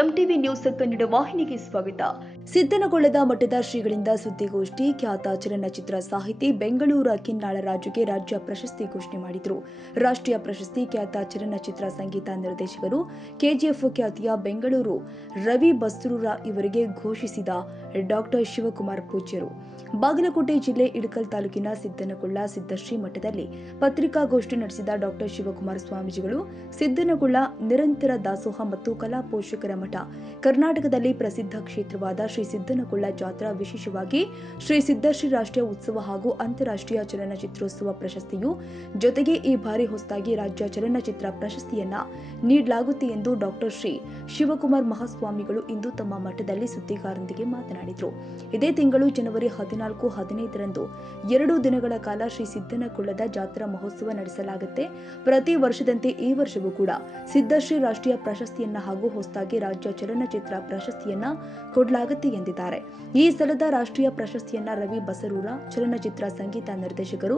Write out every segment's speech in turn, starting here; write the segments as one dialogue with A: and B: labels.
A: MTV news Kannada ವಾಹಿನಿಗೆ ಸ್ವಾಗತ. ಸಿದ್ದನಗೊಳ್ಳದ ಮಠದ ಶ್ರೀಗಳಿಂದ ಸುದ್ದಿಗೋಷ್ಠಿ, ಖ್ಯಾತ ಚಲನಚಿತ್ರ ಸಾಹಿತಿ ಬೆಂಗಳೂರ ಕಿನ್ನಾಳ ರಾಜುಗೆ ರಾಜ್ಯ ಪ್ರಶಸ್ತಿ ಘೋಷಣೆ ಮಾಡಿದರು. ರಾಷ್ಟ್ರೀಯ ಪ್ರಶಸ್ತಿ, ಖ್ಯಾತ ಚಲನಚಿತ್ರ ಸಂಗೀತ ನಿರ್ದೇಶಕರು, ಕೆಜಿಎಫ್ ಖ್ಯಾತಿಯ ಬೆಂಗಳೂರು ರವಿ ಬಸ್ರೂರ ಇವರಿಗೆ ಘೋಷಿಸಿದ ಡಾಕ್ಟರ್ ಶಿವಕುಮಾರ್ ಪೂಜ್ಯರು. ಬಾಗಲಕೋಟೆ ಜಿಲ್ಲೆ ಇಳಕಲ್ ತಾಲೂಕಿನ ಸಿದ್ದನಗೊಳ್ಳ ಸಿದ್ದಶ್ರೀ ಮಠದಲ್ಲಿ ಪತ್ರಿಕಾಗೋಷ್ಠಿ ನಡೆಸಿದ ಡಾಕ್ಟರ್ ಶಿವಕುಮಾರ ಸ್ವಾಮೀಜಿಗಳು, ಸಿದ್ದನಗೊಳ್ಳ ನಿರಂತರ ದಾಸೋಹ ಮತ್ತು ಕಲಾ ಪೋಷಕರ ಮಠ. ಕರ್ನಾಟಕದಲ್ಲಿ ಪ್ರಸಿದ್ಧ ಕ್ಷೇತ್ರವಾದ ಶ್ರೀ ಸಿದ್ದನಕೊಳ್ಳ ಜಾತ್ರಾ ವಿಶೇಷವಾಗಿ ಶ್ರೀ ಸಿದ್ದಶ್ರೀ ರಾಷ್ಟ್ರೀಯ ಉತ್ಸವ ಹಾಗೂ ಅಂತಾರಾಷ್ಟ್ರೀಯ ಚಲನಚಿತ್ರೋತ್ಸವ ಪ್ರಶಸ್ತಿಯು ಜೊತೆಗೆ ಈ ಬಾರಿ ಹೊಸದಾಗಿ ರಾಜ್ಯ ಚಲನಚಿತ್ರ ಪ್ರಶಸ್ತಿಯನ್ನ ನೀಡಲಾಗುತ್ತೆ ಎಂದು ಡಾಕ್ಟರ್ ಶ್ರೀ ಶಿವಕುಮಾರ್ ಮಹಾಸ್ವಾಮಿಗಳು ಇಂದು ತಮ್ಮ ಮಠದಲ್ಲಿ ಸುದ್ದಿಗಾರರೊಂದಿಗೆ ಮಾತನಾಡಿದರು. ಇದೇ ತಿಂಗಳು ಜನವರಿ ಹದಿನಾಲ್ಕು, ಹದಿನೈದರಂದು ಎರಡು ದಿನಗಳ ಕಾಲ ಶ್ರೀ ಸಿದ್ದನಕೊಳ್ಳದ ಜಾತ್ರಾ ಮಹೋತ್ಸವ ನಡೆಸಲಾಗುತ್ತೆ. ಪ್ರತಿ ವರ್ಷದಂತೆ ಈ ವರ್ಷವೂ ಕೂಡ ಸಿದ್ದಶ್ರೀ ರಾಷ್ಟ್ರೀಯ ಪ್ರಶಸ್ತಿಯನ್ನ ಹಾಗೂ ಹೊಸದಾಗಿ ರಾಜ್ಯ ಚಲನಚಿತ್ರ ಪ್ರಶಸ್ತಿಯನ್ನ ಕೊಡಲಾಗುತ್ತೆ ಎಂದಿದ್ದಾರೆ. ಈ ಸಲದ ರಾಷ್ಟ್ರೀಯ ಪ್ರಶಸ್ತಿಯನ್ನ ರವಿ ಬಸರೂರ, ಚಲನಚಿತ್ರ ಸಂಗೀತ ನಿರ್ದೇಶಕರು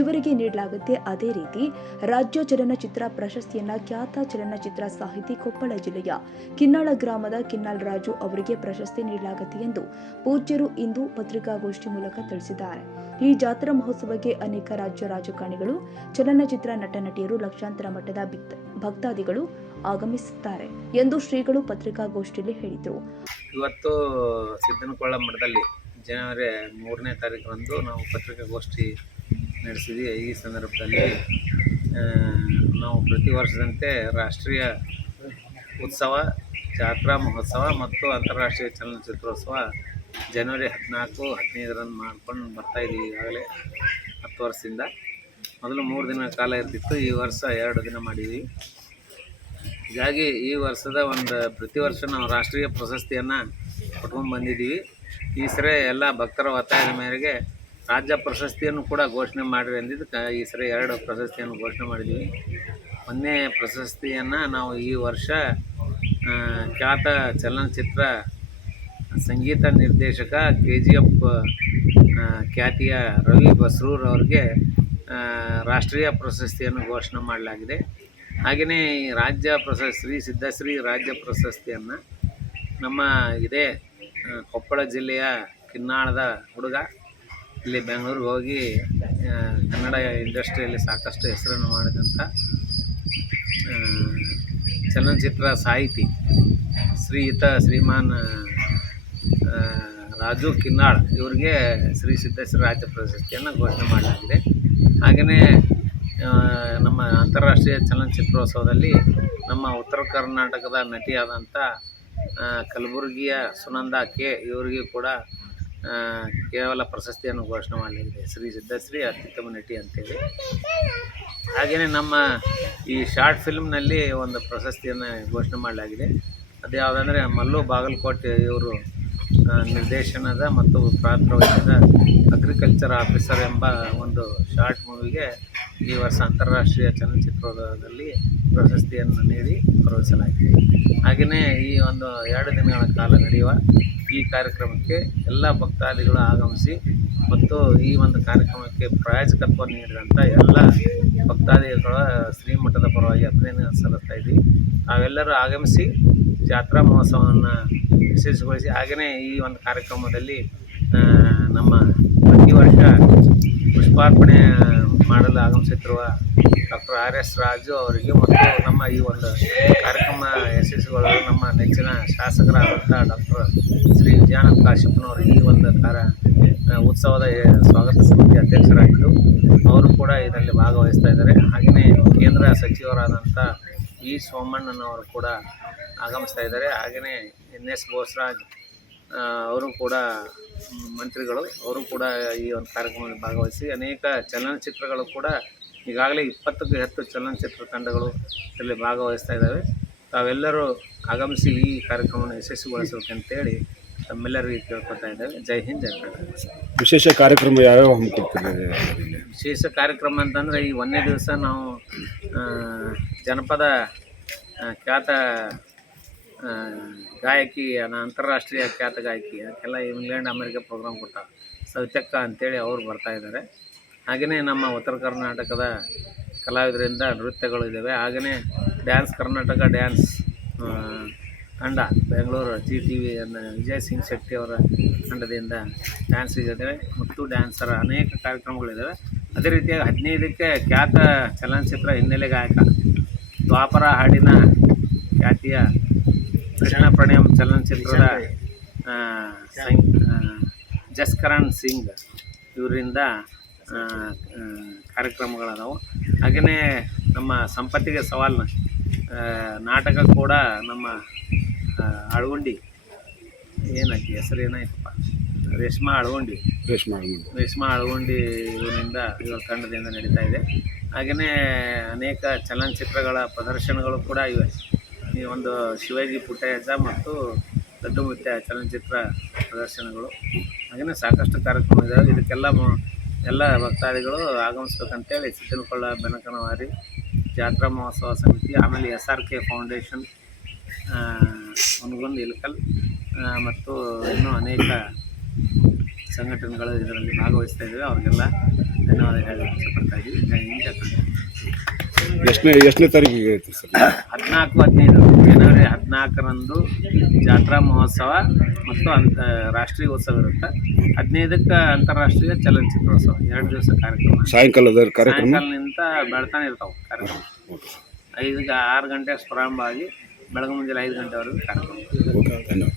A: ಇವರಿಗೆ ನೀಡಲಾಗುತ್ತೆ ಅದೇ ರೀತಿ ರಾಜ್ಯ ಚಲನಚಿತ್ರ ಪ್ರಶಸ್ತಿಯನ್ನ ಖ್ಯಾತ ಚಲನಚಿತ್ರ ಸಾಹಿತಿ ಕೊಪ್ಪಳ ಜಿಲ್ಲೆಯ ಕಿನ್ನಾಳ ಗ್ರಾಮದ ಕಿನ್ನಾಳ್ ರಾಜು ಅವರಿಗೆ ಪ್ರಶಸ್ತಿ ನೀಡಲಾಗುತ್ತೆ ಎಂದು ಪೂಜ್ಯರು ಇಂದು ಪತ್ರಿಕಾಗೋಷ್ಠಿ ಮೂಲಕ ತಿಳಿಸಿದ್ದಾರೆ. ಈ ಜಾತ್ರಾ ಮಹೋತ್ಸವಕ್ಕೆ ಅನೇಕ ರಾಜ್ಯ ರಾಜಕಾರಣಿಗಳು, ಚಲನಚಿತ್ರ ನಟ ನಟಿಯರು, ಲಕ್ಷಾಂತರ ಮಟ್ಟದ ಭಕ್ತಾದಿಗಳು ಆಗಮಿಸುತ್ತಾರೆ ಎಂದು ಶ್ರೀಗಳು ಪತ್ರಿಕಾಗೋಷ್ಠಿಯಲ್ಲಿ ಹೇಳಿದರು.
B: ಇವತ್ತು ಸಿದ್ದನಕೊಳ್ಳ ಮಠದಲ್ಲಿ ಜನವರಿ ಮೂರನೇ ತಾರೀಕರಂದು ನಾವು ಪತ್ರಿಕಾಗೋಷ್ಠಿ ನಡೆಸಿದ್ವಿ. ಈ ಸಂದರ್ಭದಲ್ಲಿ ನಾವು ಪ್ರತಿ ವರ್ಷದಂತೆ ರಾಷ್ಟ್ರೀಯ ಉತ್ಸವ, ಜಾತ್ರಾ ಮಹೋತ್ಸವ ಮತ್ತು ಅಂತಾರಾಷ್ಟ್ರೀಯ ಚಲನಚಿತ್ರೋತ್ಸವ ಜನವರಿ ಹದಿನಾಲ್ಕು, ಹದಿನೈದರಂದು ಮಾಡ್ಕೊಂಡು ಬರ್ತಾ ಇದ್ದೀವಿ ಈಗಾಗಲೇ ಹತ್ತು ವರ್ಷದಿಂದ. ಮೊದಲು ಮೂರು ದಿನ ಕಾಲ ಇರ್ತಿತ್ತು, ಈ ವರ್ಷ ಎರಡು ದಿನ ಮಾಡಿದ್ವಿ ಹೀಗಾಗಿ ಈ ವರ್ಷದ ಒಂದು ಪ್ರತಿ ವರ್ಷ ನಾವು ರಾಷ್ಟ್ರೀಯ ಪ್ರಶಸ್ತಿಯನ್ನು ಕೊಟ್ಕೊಂಡು ಬಂದಿದ್ದೀವಿ. ಈ ಸರಿ ಎಲ್ಲ ಭಕ್ತರ ಒತ್ತಾಯದ ಮೇರೆಗೆ ರಾಜ್ಯ ಪ್ರಶಸ್ತಿಯನ್ನು ಕೂಡ ಘೋಷಣೆ ಮಾಡಿರಿ ಅಂದಿದ್ದಕ್ಕೆ ಈ ಸರಿ ಎರಡು ಪ್ರಶಸ್ತಿಯನ್ನು ಘೋಷಣೆ ಮಾಡಿದ್ದೀವಿ. ಒಂದನೇ ಪ್ರಶಸ್ತಿಯನ್ನು ನಾವು ಈ ವರ್ಷ ಖ್ಯಾತ ಚಲನಚಿತ್ರ ಸಂಗೀತ ನಿರ್ದೇಶಕ ಕೆ ಜಿ ಎಫ್ ಖ್ಯಾತಿಯ ರವಿ ಬಸ್ರೂರ್ ಅವ್ರಿಗೆ ರಾಷ್ಟ್ರೀಯ ಪ್ರಶಸ್ತಿಯನ್ನು ಘೋಷಣೆ ಮಾಡಲಾಗಿದೆ. ಹಾಗೆಯೇ ರಾಜ್ಯ ಪ್ರಶಸ್ತಿ, ಶ್ರೀ ಸಿದ್ಧಶ್ರೀ ರಾಜ್ಯ ಪ್ರಶಸ್ತಿಯನ್ನು ನಮ್ಮ ಇದೇ ಕೊಪ್ಪಳ ಜಿಲ್ಲೆಯ ಕಿನ್ನಾಳದ ಹುಡುಗ, ಇಲ್ಲಿ ಬೆಂಗಳೂರಿಗೆ ಹೋಗಿ ಕನ್ನಡ ಇಂಡಸ್ಟ್ರಿಯಲ್ಲಿ ಸಾಕಷ್ಟು ಹೆಸರನ್ನು ಮಾಡಿದಂಥ ಚಲನಚಿತ್ರ ಸಾಹಿತಿ, ಶ್ರೀಯುತ ಶ್ರೀಮಾನ್ ರಾಜು ಕಿನ್ನಾಳ್, ಇವರಿಗೆ ಶ್ರೀ ಸಿದ್ದೇಶ್ವರ ರಾಜ್ಯ ಪ್ರಶಸ್ತಿಯನ್ನು ಘೋಷಣೆ ಮಾಡಲಾಗಿದೆ. ಹಾಗೆಯೇ ನಮ್ಮ ಅಂತಾರಾಷ್ಟ್ರೀಯ ಚಲನಚಿತ್ರೋತ್ಸವದಲ್ಲಿ ನಮ್ಮ ಉತ್ತರ ಕರ್ನಾಟಕದ ನಟಿಯಾದಂಥ ಕಲಬುರಗಿಯ ಸುನಂದ ಕೆ, ಇವರಿಗೆ ಕೂಡ ಕೇವಲ ಪ್ರಶಸ್ತಿಯನ್ನು ಘೋಷಣೆ ಮಾಡಲಾಗಿದೆ ಶ್ರೀ ಸಿದ್ದಶ್ರೀ ಅತ್ಯುತ್ತಮ ನಟಿ ಅಂತೇಳಿ. ಹಾಗೆಯೇ ನಮ್ಮ ಈ ಶಾರ್ಟ್ ಫಿಲ್ಮ್ನಲ್ಲಿ ಒಂದು ಪ್ರಶಸ್ತಿಯನ್ನು ಘೋಷಣೆ ಮಾಡಲಾಗಿದೆ. ಅದು ಯಾವುದಂದರೆ ಮಲ್ಲು ಬಾಗಲಕೋಟೆ ಇವರು ನಿರ್ದೇಶನದ ಮತ್ತು ವಹಿಸಿದ ಅಗ್ರಿಕಲ್ಚರ್ ಆಫೀಸರ್ ಎಂಬ ಒಂದು ಶಾರ್ಟ್ ಮೂವಿಗೆ ಈ ವರ್ಷ ಅಂತಾರಾಷ್ಟ್ರೀಯ ಚಲನಚಿತ್ರೋತ್ಸವದಲ್ಲಿ ಪ್ರಶಸ್ತಿಯನ್ನು ನೀಡಿ ಗೌರವಿಸಲಾಗಿದೆ. ಹಾಗೆಯೇ ಈ ಒಂದು ಎರಡು ದಿನಗಳ ಕಾಲ ನಡೆಯುವ ಈ ಕಾರ್ಯಕ್ರಮಕ್ಕೆ ಎಲ್ಲ ಭಕ್ತಾದಿಗಳು ಆಗಮಿಸಿ ಮತ್ತು ಈ ಒಂದು ಕಾರ್ಯಕ್ರಮಕ್ಕೆ ಪ್ರಾಯೋಜಕತ್ವ ನೀಡಿದಂಥ ಎಲ್ಲ ಭಕ್ತಾದಿಗಳ ಶ್ರೀಮಠದ ಪರವಾಗಿ ಅಭಿನಂದನೆ ಸಲ್ಲಿಸ್ತಾ ಇದ್ದೀವಿ. ನಾವೆಲ್ಲರೂ ಆಗಮಿಸಿ ಜಾತ್ರಾ ಮಹೋತ್ಸವವನ್ನು ವಿಶೇಷಗೊಳಿಸಿ ಹಾಗೆಯೇ ಈ ಒಂದು ಕಾರ್ಯಕ್ರಮದಲ್ಲಿ ನಮ್ಮ ಪ್ರತಿ ವರ್ಷ ಪುಷ್ಪಾರ್ಪಣೆ ಮಾಡಲು ಆಗಮಿಸುತ್ತಿರುವ ಡಾಕ್ಟರ್ ಆರ್ ಎಸ್ ರಾಜು ಅವರಿಗೆ ಮತ್ತು ನಮ್ಮ ಈ ಒಂದು ಕಾರ್ಯಕ್ರಮ ಯಶಸ್ವಿಗೊಳ್ಳಲು ನಮ್ಮ ನೆಚ್ಚಿನ ಶಾಸಕರಾದಂಥ ಡಾಕ್ಟರ್ ಶ್ರೀ ವಿಜಯಾನಂದ ಕಾಶ್ಯಪ್ಪನವರು ಈ ಒಂದು ಕಾರ ಉತ್ಸವದ ಸ್ವಾಗತ ಸಮಿತಿ ಅಧ್ಯಕ್ಷರಾಗಿದ್ದು, ಅವರು ಕೂಡ ಇದರಲ್ಲಿ ಭಾಗವಹಿಸ್ತಾ ಇದ್ದಾರೆ. ಹಾಗೆಯೇ ಕೇಂದ್ರ ಸಚಿವರಾದಂಥ ಇ ಸೋಮಣ್ಣನವರು ಕೂಡ ಆಗಮಿಸ್ತಾ ಇದ್ದಾರೆ. ಹಾಗೆಯೇ ಎನ್ ಎಸ್ ಬೋಸರಾಜ್ ಅವರು ಕೂಡ ಮಂತ್ರಿಗಳು ಅವರು ಕೂಡ ಈ ಒಂದು ಕಾರ್ಯಕ್ರಮದಲ್ಲಿ ಭಾಗವಹಿಸಿ ಅನೇಕ ಚಲನಚಿತ್ರಗಳು ಕೂಡ ಈಗಾಗಲೇ ಇಪ್ಪತ್ತಕ್ಕೂ ಹೆಚ್ಚು ಚಲನಚಿತ್ರ ತಂಡಗಳು ಇದರಲ್ಲಿ ಭಾಗವಹಿಸ್ತಾ ಇದ್ದಾವೆ. ತಾವೆಲ್ಲರೂ ಆಗಮಿಸಿ ಈ ಕಾರ್ಯಕ್ರಮವನ್ನು ಯಶಸ್ವಿಗೊಳಿಸಬೇಕಂತೇಳಿ ತಮ್ಮೆಲ್ಲರಿಗೂ ಕೇಳ್ಕೊತಾ ಇದ್ದಾವೆ. ಜೈ ಹಿಂದ್ ಜೈ ಕರ್ನಾಟಕ
C: ವಿಶೇಷ ಕಾರ್ಯಕ್ರಮ ಯಾವ್ಯಾವ ಹಮ್ಮಿಕೊಳ್ತಾರೆ
B: ವಿಶೇಷ ಕಾರ್ಯಕ್ರಮ ಅಂತಂದರೆ ಈ ಒಂದನೇ ದಿವಸ ನಾವು ಜನಪದ ಖ್ಯಾತ ಗಾಯಕಿ ಅಂತಾರಾಷ್ಟ್ರೀಯ ಖ್ಯಾತ ಗಾಯಕಿ, ಅದಕ್ಕೆಲ್ಲ ಇಂಗ್ಲೆಂಡ್, ಅಮೆರಿಕ ಪ್ರೋಗ್ರಾಮ್ ಕೊಟ್ಟ ಸವಿತಕ್ಕ ಅಂತೇಳಿ ಅವರು ಬರ್ತಾ ಇದ್ದಾರೆ. ಹಾಗೆಯೇ ನಮ್ಮ ಉತ್ತರ ಕರ್ನಾಟಕದ ಕಲಾವಿದರಿಂದ ನೃತ್ಯಗಳು ಇದ್ದಾವೆ ಹಾಗೆಯೇ ಡ್ಯಾನ್ಸ್ ಕರ್ನಾಟಕ ಡ್ಯಾನ್ಸ್ ತಂಡ, Bengaluru G T V Vijay Singh Shetty ಅವರ ತಂಡದಿಂದ ಡ್ಯಾನ್ಸ್ ಇದೆ ಮತ್ತು ಡ್ಯಾನ್ಸರ್ ಅನೇಕ ಕಾರ್ಯಕ್ರಮಗಳಿದ್ದಾವೆ ಅದೇ ರೀತಿಯಾಗಿ ಹದಿನೈದಕ್ಕೆ ಖ್ಯಾತ ಚಲನಚಿತ್ರ ಹಿನ್ನೆಲೆ ಗಾಯಕ, ದ್ವಾಪರ ಹಾಡಿನ ಖ್ಯಾತಿಯ ಕೃಷ್ಣ ಪ್ರಣಯಂ ಚಲನಚಿತ್ರದ ಜಸ್ಕರಣ್ ಸಿಂಗ್ ಇವರಿಂದ ಕಾರ್ಯಕ್ರಮಗಳಾದವು. ಹಾಗೆಯೇ ನಮ್ಮ ಸಂಪತ್ತಿಗೆ ಸವಾಲ್ ನಾಟಕ ಕೂಡ ನಮ್ಮ ಆ, ಅಳಗುಂಡಿ ಏನಾಯ್ತು ಹೆಸರು ಏನಾಯ್ತಪ್ಪ? ರೇಷ್ಮಾ ಅಳಗುಂಡಿ
C: ರೇಷ್ಮಾ.
B: ರೇಷ್ಮಾ ಅಳಗುಂಡಿ ಇವರಿಂದ ಇವರ ತಂಡದಿಂದ ನಡೀತಾ ಇದೆ. ಹಾಗೆಯೇ ಅನೇಕ ಚಲನಚಿತ್ರಗಳ ಪ್ರದರ್ಶನಗಳು ಕೂಡ ಇವೆ. ಈ ಒಂದು ಶಿವಾಜಿ ಪುಟ್ಟಯಾಜ ಮತ್ತು ದೊಡ್ಡ ಮುತ್ಯ ಚಲನಚಿತ್ರ ಪ್ರದರ್ಶನಗಳು. ಹಾಗೆಯೇ ಸಾಕಷ್ಟು ಕಾರ್ಯಕ್ರಮ ಇದ್ದಾವೆ ಇದಕ್ಕೆಲ್ಲ ಎಲ್ಲ ಭಕ್ತಾದಿಗಳು ಆಗಮಿಸ್ಬೇಕಂತೇಳಿ ಸಿದ್ದನಕೊಳ್ಳ ಬೆನಕನವಾರಿ ಜಾತ್ರಾ ಮಹೋತ್ಸವ ಸಮಿತಿ, ಆಮೇಲೆ S R K foundation Hungund Ilkal ಮತ್ತು ಇನ್ನೂ ಅನೇಕ ಸಂಘಟನೆಗಳು ಇದರಲ್ಲಿ ಭಾಗವಹಿಸ್ತಾ ಇದ್ದಾವೆ ಅವ್ರಿಗೆಲ್ಲ ಧನ್ಯವಾದ ಹೇಳಿ ಇಷ್ಟಪಡ್ತಾ ಇದ್ದೀವಿ.
C: ಎಷ್ಟನೇ ಎಷ್ಟನೇ ತಾರೀಕಿಗೆ ಐತಿ ಸರ್?
B: ಹದಿನಾಲ್ಕು ಹದಿನೈದು. ಜನವರಿ ಹದಿನಾಲ್ಕರಂದು ಜಾತ್ರಾ ಮಹೋತ್ಸವ ಮತ್ತು ಅಂತ ರಾಷ್ಟ್ರೀಯ ಉತ್ಸವ ಇರುತ್ತೆ. ಹದಿನೈದಕ್ಕೆ ಅಂತಾರಾಷ್ಟ್ರೀಯ ಚಲನಚಿತ್ರೋತ್ಸವ ಎರಡು ದಿವಸ ಕಾರ್ಯಕ್ರಮ.
C: ಸಾಯಂಕಾಲದ ಕಾರ್ಯಕ್ರಮ?
B: ಬೆಳ್ತಾನೆ ಇರ್ತಾವೆ ಕಾರ್ಯಕ್ರಮ. ಐದಕ್ಕೆ ಆರು ಗಂಟೆ ಪ್ರಾರಂಭ ಆಗಿ ಬೆಳಗ್ಗೆ ಮುಂಜಾನೆ ಐದು ಗಂಟೆವರೆಗೂ ಕಾರ್ಯಕ್ರಮ.
C: ಓಕೆ ಧನ್ಯವಾದ.